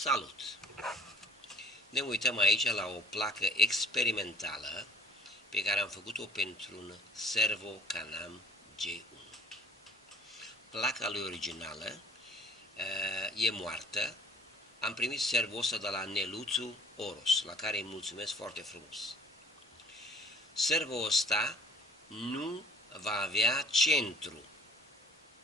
Salut! Ne uităm aici la o placă experimentală pe care am făcut-o pentru un Servo Canam G1. Placa lui originală e moartă. Am primit servoul ăsta de la Neluțu Oros, la care îi mulțumesc foarte frumos. Servoul ăsta nu va avea centru.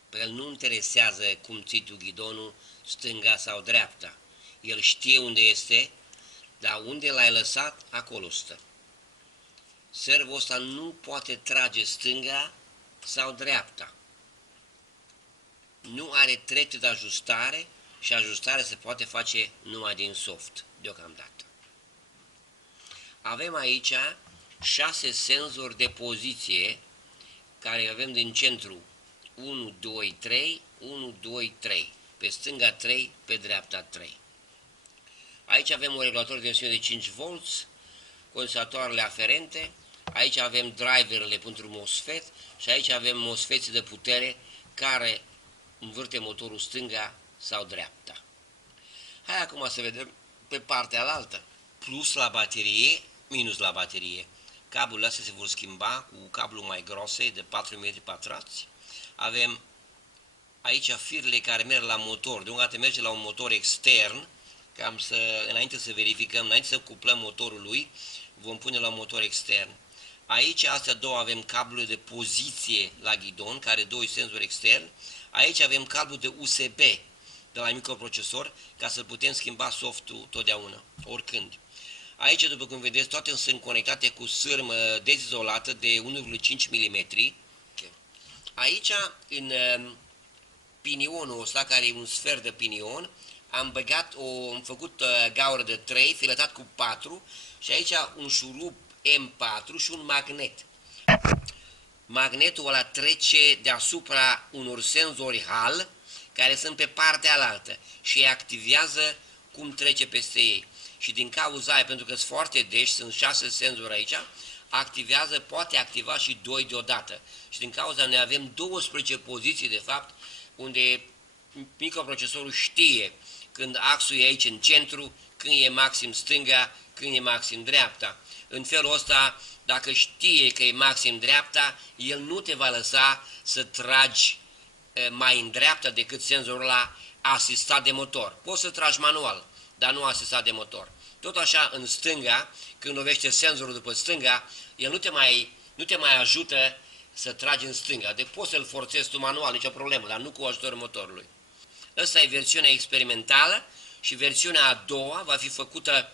Pe el nu interesează cum ții tu ghidonul, stânga sau dreapta. El știe unde este, dar unde l-ai lăsat, acolo stă. Servul ăsta nu poate trage stânga sau dreapta. Nu are trepte de ajustare și ajustarea se poate face numai din soft, deocamdată. Avem aici 6 senzori de poziție, care avem din centru 1, 2, 3, 1, 2, 3, pe stânga 3, pe dreapta 3. Aici avem un regulator de tensiune de 5 V, condensatoarele aferente, aici avem driverele pentru MOSFET și aici avem MOSFET de putere care învârte motorul stânga sau dreapta. Hai acum să vedem pe partea alaltă. Plus la baterie, minus la baterie. Cablurile astea se vor schimba cu cablu mai groase de 4 mm pătrați. Avem aici firele care merg la motor. Deocamdată merge la un motor extern. Cam înainte să verificăm, înainte să cuplăm motorul lui, vom pune la motor extern. Aici, astea două, avem cablurile de poziție la ghidon, care doi senzori externi. Aici avem cablu de USB de la microprocesor, ca să putem schimba softul totdeauna, oricând. Aici, după cum vedeți, toate sunt conectate cu sârmă dezizolată de 1,5 mm. Aici, în pinionul ăsta, care e un sfert de pinion, am făcut gaură de 3, filetat cu 4 și aici un șurub M4 și un magnet. Magnetul ăla trece deasupra unor senzori HAL care sunt pe partea alaltă și îi activează cum trece peste ei. Și din cauza aia, pentru că sunt foarte deși, sunt 6 senzori aici, poate activa și 2 deodată. Și din cauza noi avem 12 poziții, de fapt, unde microprocesorul știe când axul e aici în centru, când e maxim stânga, când e maxim dreapta. În felul ăsta, dacă știe că e maxim dreapta, el nu te va lăsa să tragi mai în dreapta decât senzorul ăla asistat de motor. Poți să tragi manual, dar nu asistat de motor. Tot așa, în stânga, când lovește senzorul după stânga, el nu te mai ajută să tragi în stânga. Deci poți să-l forțezi tu manual, nicio problemă, dar nu cu ajutorul motorului. Asta e versiunea experimentală și versiunea a doua va fi făcută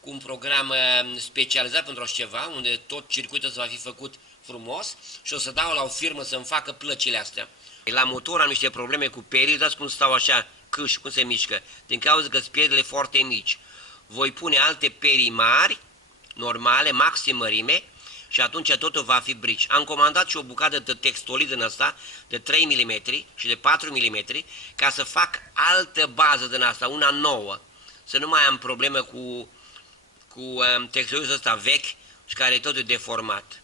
cu un program specializat pentru așa ceva, unde tot circuitul va fi făcut frumos și o să dau la o firmă să-mi facă plăcile astea. La motor am niște probleme cu perii, dați cum stau așa, câși, cum se mișcă, din cauza că sunt pierile foarte mici. Voi pune alte perii mari, normale, maxim mărime, și atunci totul va fi brici. Am comandat și o bucată de textolit din asta, de 3 mm și de 4 mm, ca să fac altă bază din asta, una nouă, să nu mai am probleme cu textolitul ăsta vechi și care e totul deformat.